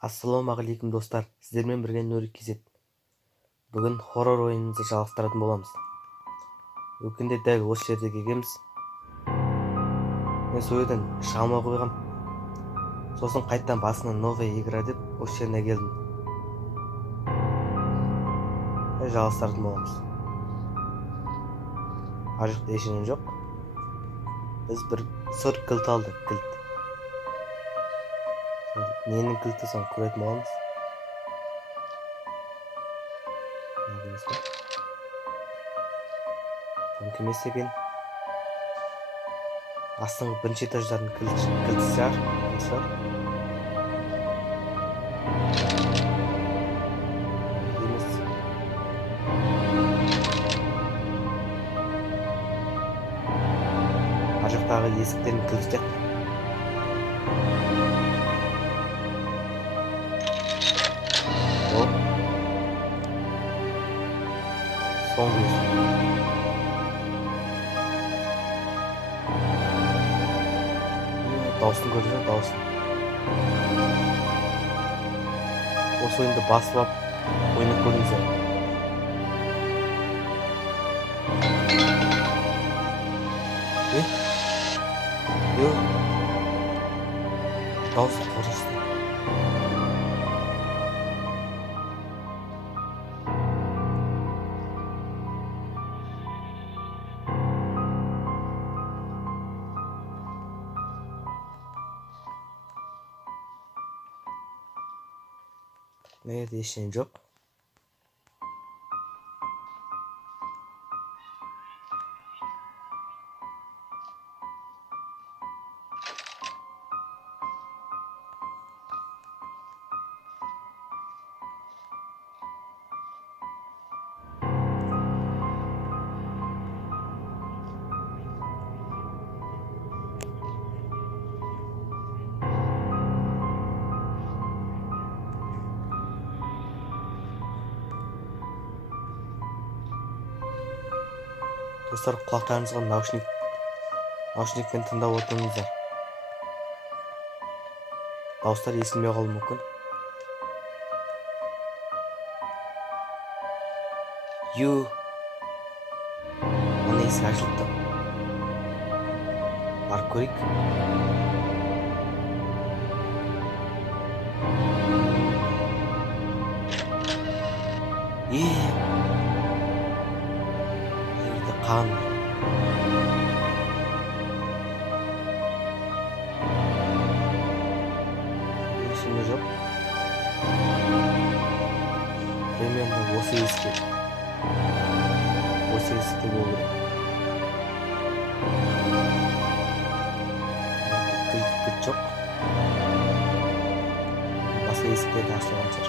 Ассалаумағалейкум достар, сіздермен бірге Нурик KZ. Бүгін хоррор ойынымызды жалғастыратын боламыз. Өкінде дәл осы жерде келгенбіз. Мен сол жерден шыға алмай қойғам. Сосын қайттан басынан новая игра деп осы жеріне келдім. Жалғастыратын боламыз. Ар жақта ештеңе жоқ. Біз бір сыр кілт алдық, кілт. Ненің кілті соны көретін боламыз. Там кім емес екен? Астыңғы бірінші этаждардың кілті шығар. Емес. Ар жақтағы есіктердің кілті сияқты. Соңғы дауысын көрді, дауысын. Осы ойынды басып алып ойнап көрдіңіздер. Дауысы қорышты. Nerede ештеңе жоқ. Достар, құлақтарыңызға наушникпен тыңдап отырыңыздар. Дауыстар естілмей қалуы мүмкін. Оны есік ашылды. Барып көрейік. Қан. Ештеңе жоқ. Примерно осы есікте болу керек. Кілт жоқ. Басқа есіктерді ашылған шығар.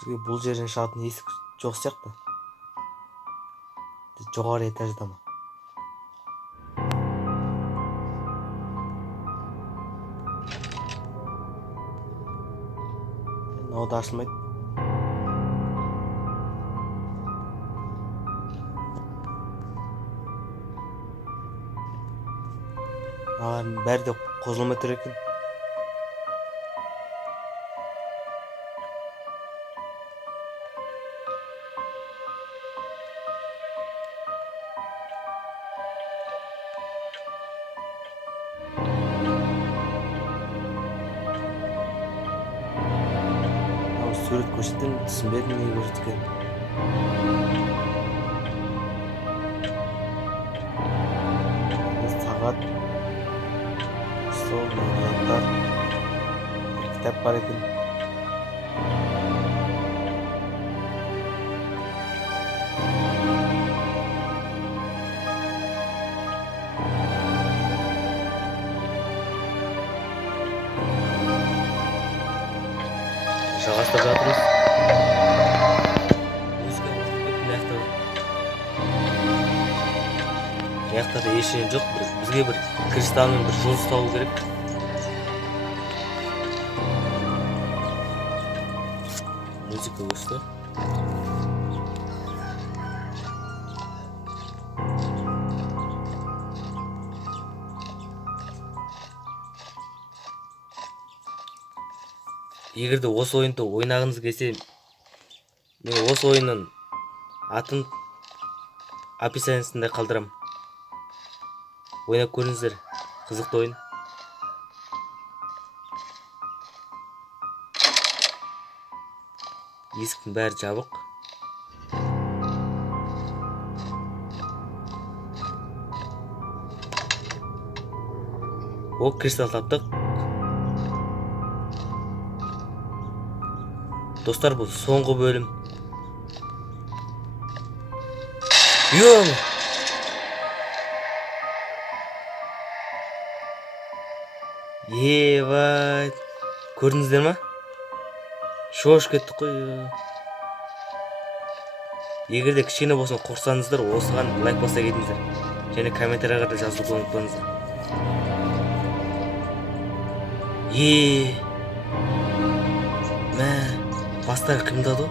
Бізге бұл жерден шығатын есік жоқ сияқты. Жоғары этажда ма? Мынау да ашылмайды. Бәрі де қозғалмай тұр екен. Сурет көрсеткен, түсінбедім не көрсеткен. Сағат, стол, заттар, кітап бар екен. бастап жатырмыз. Музыка жақта да ештеңе жоқ. Бізге бір кристалл мен бір жұлдыз табу керек. Музыка өшті. Егерде осы ойынды ойнағыңыз келсе, мен осы ойынның атын описаниесінде қалдырам. Ойнап көріңіздер, қызықты ойын. Есіктің бәрі жабық. О, кристалл таптық. Достар, бұл соңғы бөлім. Йоу! Ебать! Көрдіңіздер ма? Шош кеттік қой. Егерде кішкене болсын қорқсаңыздар, осыған лайк басса кетіңіздер. Және комментарияға да жазуды ұмытпаңыздар. Мә, бастары қимылдады ғой.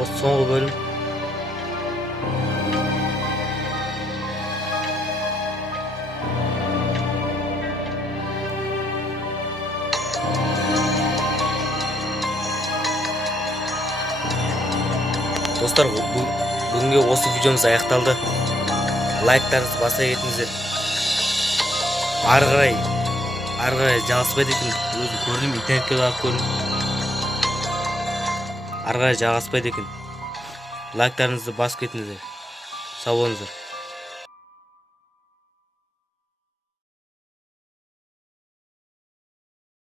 Осы соңғы бөлім. Достар, бүгінге осы видеомыз аяқталды. Лайктарыңызды баса кетіңіздер. Ары қарай жалғаспайды екен. Өзім көрдім, интернетке барып көрдім. Ары қарай жалғаспайды екен. Лайктарыңызды басып кетіңіздер. Сау болыңыздар.